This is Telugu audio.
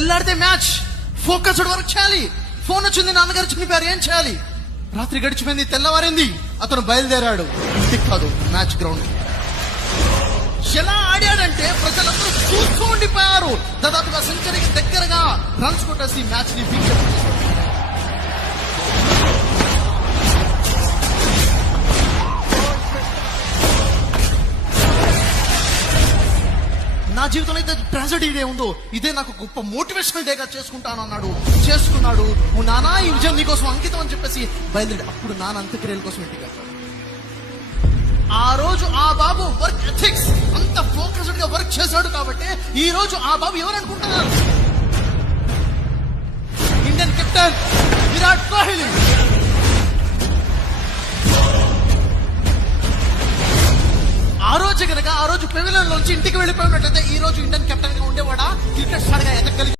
తెల్లారితే మ్యాచ్, ఫోకస్డ్ వర్క్ చేయాలి. ఫోన్ వచ్చింది, నాన్నగారు చనిపోయారు, ఏం చేయాలి? రాత్రి గడిచిపోయింది, తెల్లవారింది, అతను బయలుదేరాడు. ఇంటికి కాదు, మ్యాచ్ గ్రౌండ్. ఎలా ఆడాడంటే ప్రజలందరూ చూస్తూ ఉండిపోయారు. దాదాపుగా సెంచరీకి దగ్గరగా రన్స్ కొట్టేసి మ్యాచ్ ని ఫీచర్. నా జీవితంలో అయితే ట్రాజడీ డే ఉందో ఇదే నాకు గొప్ప మోటివేషనల్ డేగా చేసుకుంటాను అన్నాడు. చేసుకున్నాడు. నానా ఈ విజయం నీకోసం అంకితం అని చెప్పేసి బయలుదేరి అప్పుడు నాన్న అంత్యక్రియల కోసం ఇంటికి వెళ్తాడు. ఆ రోజు ఆ బాబు వర్క్ ఎథిక్స్ అంత ఫోకస్డ్ గా వర్క్ చేశాడు కాబట్టి ఈ రోజు ఆ బాబు ఎవరనుకుంటున్నారు? Indian captain Virat Kohli. ఆ రోజు కనుక ఆ రోజు పెవిలియన్ లోంచి ఇంటికి వెళ్ళిపోయినట్లయితే ఈ రోజు ఇండియన్ కెప్టెన్ గా ఉండేవాడా? క్రికెట్ స్టార్ గా ఎదగలిగి